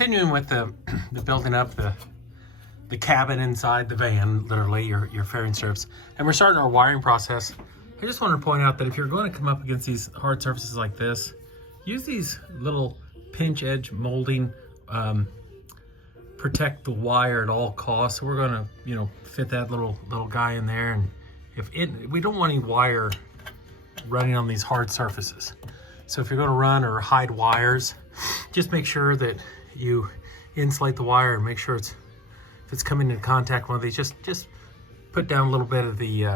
continuing with the building up the cabin inside the van, literally your fairing strips, and we're starting our wiring process. I just wanted to point out that if you're going to come up against these hard surfaces like this, use these little pinch edge molding, protect the wire at all costs. So we're going to, fit that little guy in there, and we don't want any wire running on these hard surfaces. So if you're going to run or hide wires, just make sure that you insulate the wire and make sure if it's coming into contact with one of these, just put down a little bit of the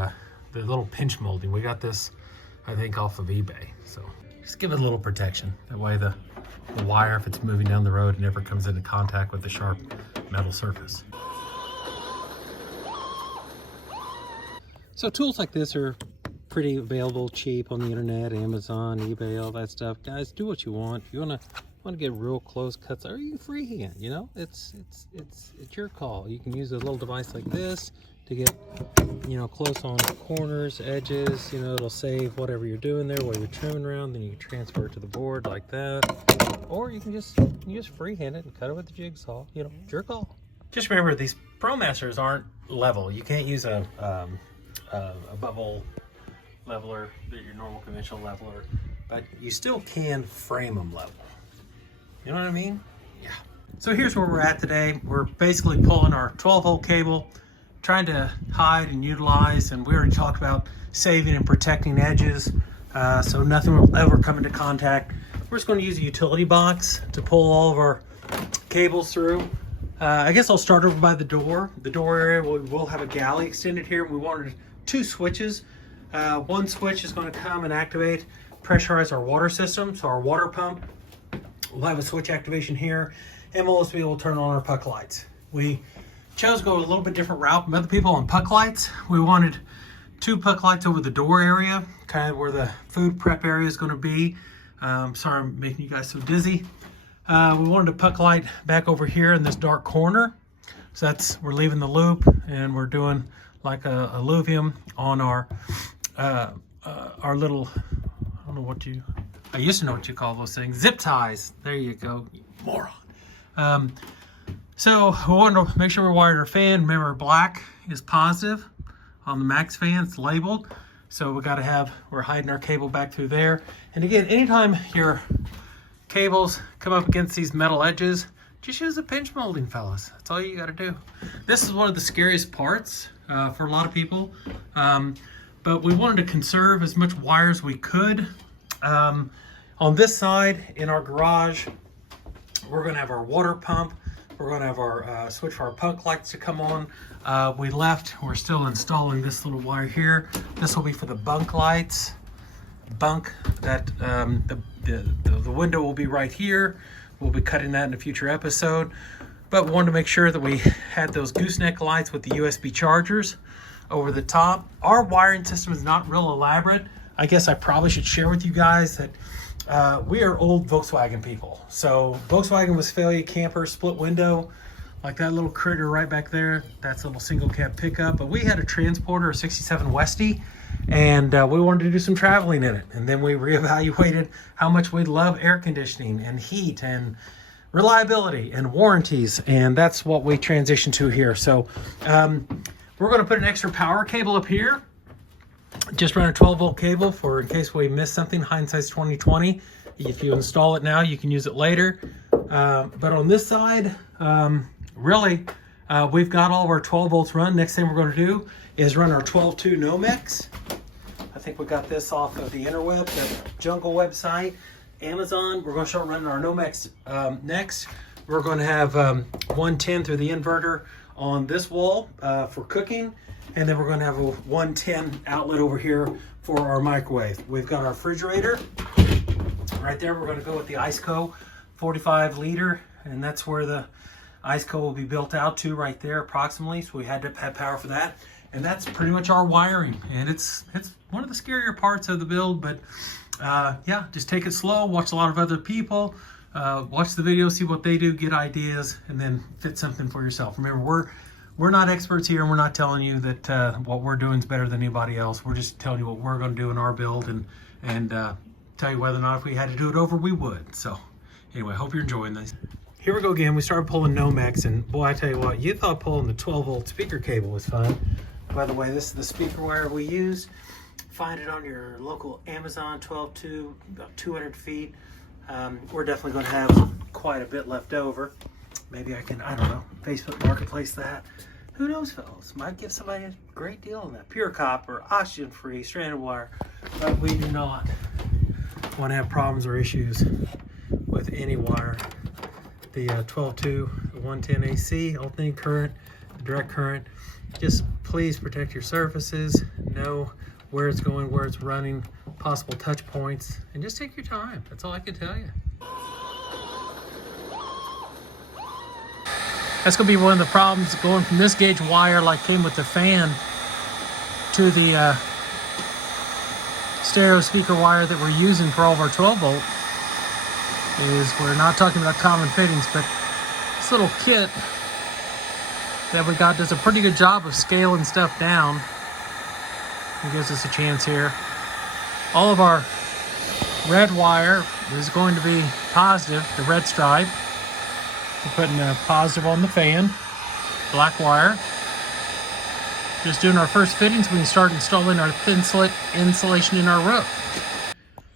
little pinch molding. We got this, I think, off of eBay. So just give it a little protection. That way the wire, if it's moving down the road, never comes into contact with the sharp metal surface. So tools like this are pretty available, cheap on the internet, Amazon, eBay, all that stuff. Guys, do what you want. If you want to get real close cuts, or you can freehand, it's your call. You can use a little device like this to get close on corners, edges. It'll save whatever you're doing there while you're trimming around. Then you can transfer it to the board like that, or you can just freehand it and cut it with the jigsaw. It's your call. Just remember, these ProMasters aren't level. You can't use a bubble leveler, your normal conventional leveler, but you still can frame them level. You know what I mean? Yeah. So here's where we're at today. We're basically pulling our 12-volt cable, trying to hide and utilize, and we already talked about saving and protecting edges, so nothing will ever come into contact. We're just going to use a utility box to pull all of our cables through. I guess I'll start over by the door. The door area, we'll have a galley extended here. We wanted 2 switches. One switch is going to come and activate, pressurize our water system, so our water pump. We'll have a switch activation here, and we'll also be able to turn on our puck lights. We chose to go a little bit different route from other people on puck lights. We wanted 2 puck lights over the door area, kind of where the food prep area is going to be. Sorry I'm making you guys so dizzy. We wanted a puck light back over here in this dark corner. So we're leaving the loop, and we're doing like a alluvium on our little, I used to know what you call those things, zip ties. There you go, you moron. So we wanted to make sure we wired our fan. Remember, black is positive on the Max fan, it's labeled. So we're hiding our cable back through there. And again, anytime your cables come up against these metal edges, just use a pinch molding, fellas. That's all you gotta do. This is one of the scariest parts for a lot of people. But we wanted to conserve as much wire as we could. On this side, in our garage, we're gonna have our water pump. We're gonna have our switch for our puck lights to come on. We're still installing this little wire here. This will be for the bunk lights. That the window will be right here. We'll be cutting that in a future episode. But we wanted to make sure that we had those gooseneck lights with the USB chargers over the top. Our wiring system is not real elaborate. I guess I probably should share with you guys that we are old Volkswagen people. So Volkswagen Westfalia camper, split window, like that little critter right back there. That's a little single cab pickup. But we had a Transporter, a 67 Westie, and we wanted to do some traveling in it. And then we reevaluated how much we love air conditioning and heat and reliability and warranties. And that's what we transitioned to here. So we're going to put an extra power cable up here. Just run a 12-volt cable for in case we miss something. Hindsight's 2020. If you install it now, you can use it later. But on this side, we've got all of our 12 volts run. Next thing we're going to do is run our 12-2 Nomex. I think we got this off of the interweb, the Jungle website, Amazon. We're going to start running our Nomex next. We're going to have 110 through the inverter on this wall for cooking. And then we're going to have a 110 outlet over here for our microwave. We've got our refrigerator right there. We're going to go with the Iceco 45 liter, and that's where the Iceco will be built out to right there approximately. So we had to have power for that. And that's pretty much our wiring. And it's one of the scarier parts of the build, but yeah, just take it slow, watch a lot of other people, watch the video, see what they do, get ideas, and then fit something for yourself. Remember, we're not experts here, and we're not telling you that what we're doing is better than anybody else. We're just telling you what we're going to do in our build, and tell you whether or not if we had to do it over, we would. So anyway, hope you're enjoying this. here we go again. We started pulling Nomex, and boy, I tell you what, you thought pulling the 12-volt speaker cable was fun. By the way, this is the speaker wire we use. Find it on your local Amazon 12-2, about 200 feet. We're definitely going to have quite a bit left over. Maybe I can, I don't know, Facebook Marketplace that. Who knows, fellas? Might give somebody a great deal on that. Pure copper, oxygen-free, stranded wire. But we do not want to have problems or issues with any wire. The 12-2, 110 AC, alternating current, direct current. Just please protect your surfaces. Know where it's going, where it's running, possible touch points, and just take your time. That's all I can tell you. That's going to be one of the problems going from this gauge wire like came with the fan to the stereo speaker wire that we're using for all of our 12 volt is we're not talking about common fittings, but this little kit that we got does a pretty good job of scaling stuff down. It gives us a chance here. All of our red wire is going to be positive, the red stripe. We're putting a positive on the fan, black wire. Just doing our first fittings, we can start installing our thin slit insulation in our roof.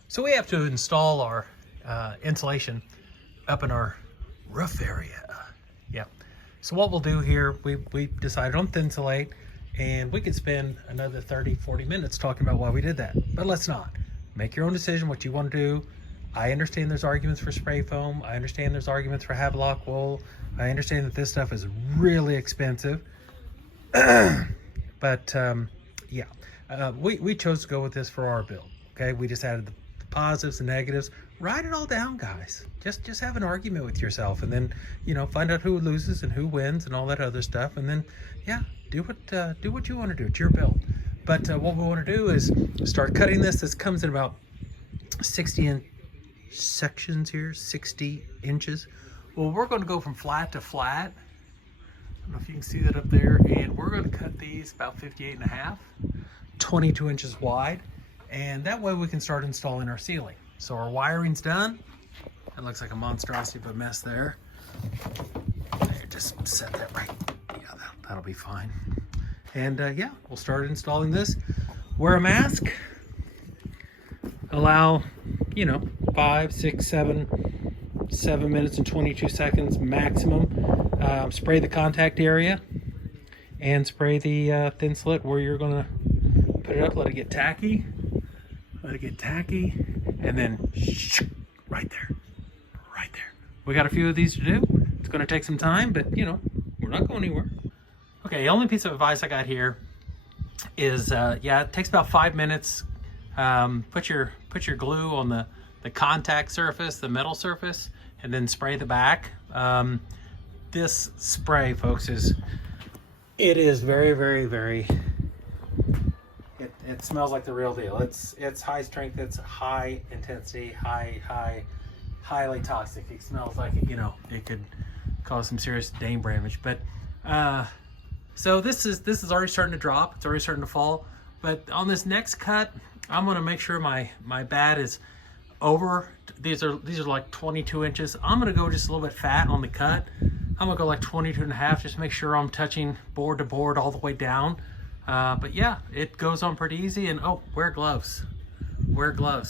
So we have to install our insulation up in our roof area. Yeah. So what we'll do here, we decided on Thinsulate, and we could spend another 30, 40 minutes talking about why we did that. But let's not. Make your own decision what you want to do. I understand there's arguments for spray foam. I understand there's arguments for Havelock wool. I understand that this stuff is really expensive. But yeah, we chose to go with this for our build. Okay, we just added the positives and negatives. Write it all down, guys. Just have an argument with yourself, and then find out who loses and who wins and all that other stuff, and then yeah, do what you want to do. It's your build. But what we want to do is start cutting this. This comes in about 60-inch sections here, 60 inches. Well, we're going to go from flat to flat. I don't know if you can see that up there, and we're going to cut these about 58.5, 22 inches wide, and that way we can start installing our ceiling. So our wiring's done. It looks like a monstrosity of a mess there. There, just set that right. Yeah, that'll be fine. And yeah, we'll start installing this. Wear a mask. Allow 5, 6, 7 minutes and 22 seconds maximum. Spray the contact area and spray the thin slit where you're gonna put it up. Let it get tacky. And then right there. We got a few of these to do. It's gonna take some time, but we're not going anywhere. Okay, the only piece of advice I got here is yeah, it takes about 5 minutes. Put your glue on the contact surface, the metal surface, and then spray the back. This spray, folks, is very, very, very, it smells like the real deal. It's high strength, it's high intensity, highly toxic. It smells like it could cause some serious dame damage. But so this is already starting to drop. It's already starting to fall. But on this next cut, I'm gonna make sure my bat is over. These are like 22 inches. I'm gonna go just a little bit fat on the cut. I'm gonna go like 22.5, just make sure I'm touching board to board all the way down. But yeah, it goes on pretty easy. And oh, wear gloves,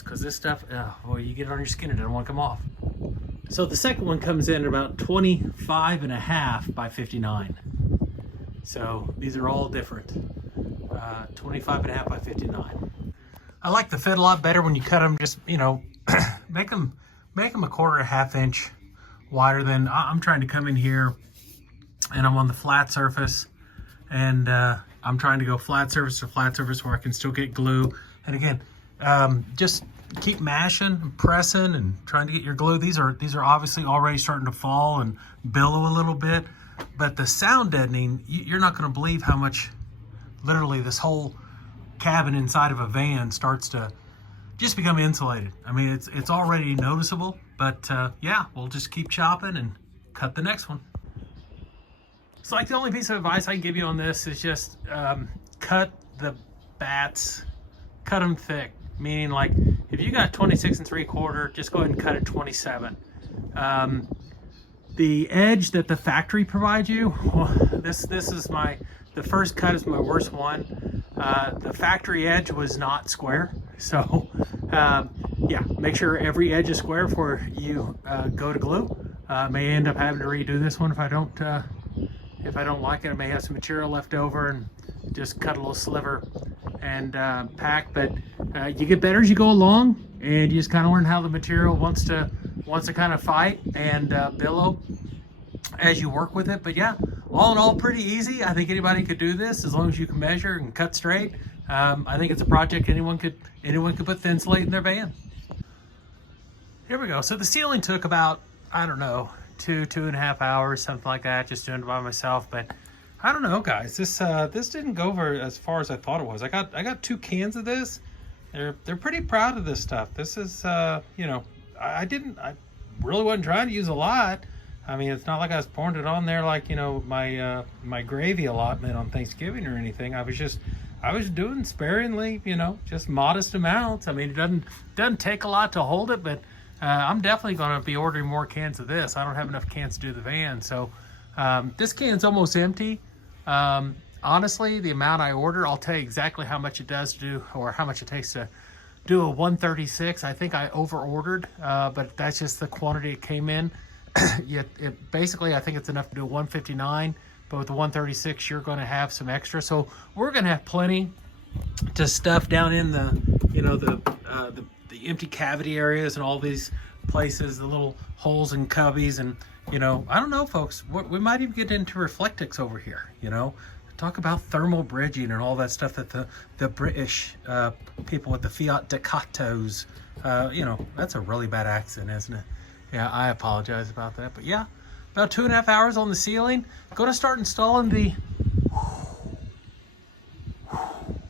because this stuff, well, you get it on your skin, it doesn't want to come off. So the second one comes in at about 25.5 by 59. So these are all different. 25.5 by 59. I like the fit a lot better when you cut them. Just make them a quarter to half inch wider than I'm trying to come in here, and I'm on the flat surface, and I'm trying to go flat surface to flat surface where I can still get glue. And again, just keep mashing, pressing, and trying to get your glue. These are obviously already starting to fall and billow a little bit, but the sound deadening, you're not going to believe how much literally this whole cabin inside of a van starts to just become insulated. I mean, it's already noticeable, but yeah, we'll just keep chopping and cut the next one. So like the only piece of advice I can give you on this is just cut the bats, cut them thick. Meaning, like, if you got 26 3/4, just go ahead and cut it 27. the edge that the factory provides you, well, this is the first cut is my worst one. The factory edge was not square, so yeah, make sure every edge is square before you go to glue. May end up having to redo this one if I don't like it. I may have some material left over and just cut a little sliver and pack. But you get better as you go along, and you just kind of learn how the material wants to kind of fight and billow as you work with it. But yeah, all in all, pretty easy. I think anybody could do this as long as you can measure and cut straight. I think it's a project anyone could put thin slate in their van. Here we go. So the sealing took about, I don't know, 2.5 hours, something like that, just doing it by myself. But I don't know, guys. This didn't go very as far as I thought it was. I got 2 cans of this. They're pretty proud of this stuff. This is you know, I really wasn't trying to use a lot. I mean, it's not like I was pouring it on there like, you know, my gravy allotment on Thanksgiving or anything. I was doing sparingly, you know, just modest amounts. I mean, it doesn't take a lot to hold it, but I'm definitely going to be ordering more cans of this. I don't have enough cans to do the van, so this can's almost empty. Honestly, the amount I order, I'll tell you exactly how much it does to do, or how much it takes to do a 136. I think I over-ordered, but that's just the quantity it came in. Basically, I think it's enough to do a 159, but with the 136, you're going to have some extra. So we're going to have plenty to stuff down in the, you know, the empty cavity areas and all these places, the little holes and cubbies, and you know, I don't know, folks. We might even get into Reflectix over here. You know, talk about thermal bridging and all that stuff that the British people with the Fiat Ducatos. You know, that's a really bad accent, isn't it? Yeah, I apologize about that. But yeah, about 2.5 hours on the ceiling. Going to start installing the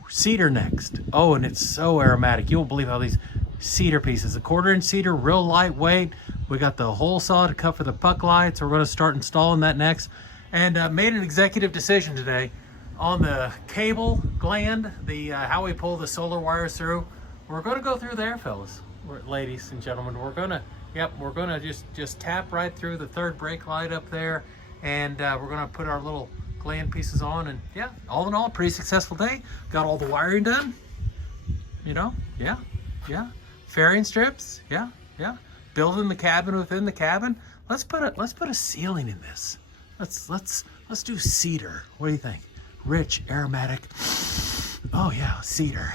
cedar next. Oh, and it's so aromatic. You won't believe how these cedar pieces, a 1/4-inch cedar, real lightweight. We got the hole saw to cut for the puck lights. We're going to start installing that next. And made an executive decision today on the cable gland, how we pull the solar wires through. We're going to go through there, fellas, ladies and gentlemen. We're going to just tap right through the 3rd brake light up there, and we're going to put our little gland pieces on. And yeah, all in all, pretty successful day. Got all the wiring done. You know, yeah. Fairing strips, yeah. Building the cabin within the cabin. Let's put a ceiling in this. Let's do cedar. What do you think? Rich, aromatic. Oh yeah, cedar.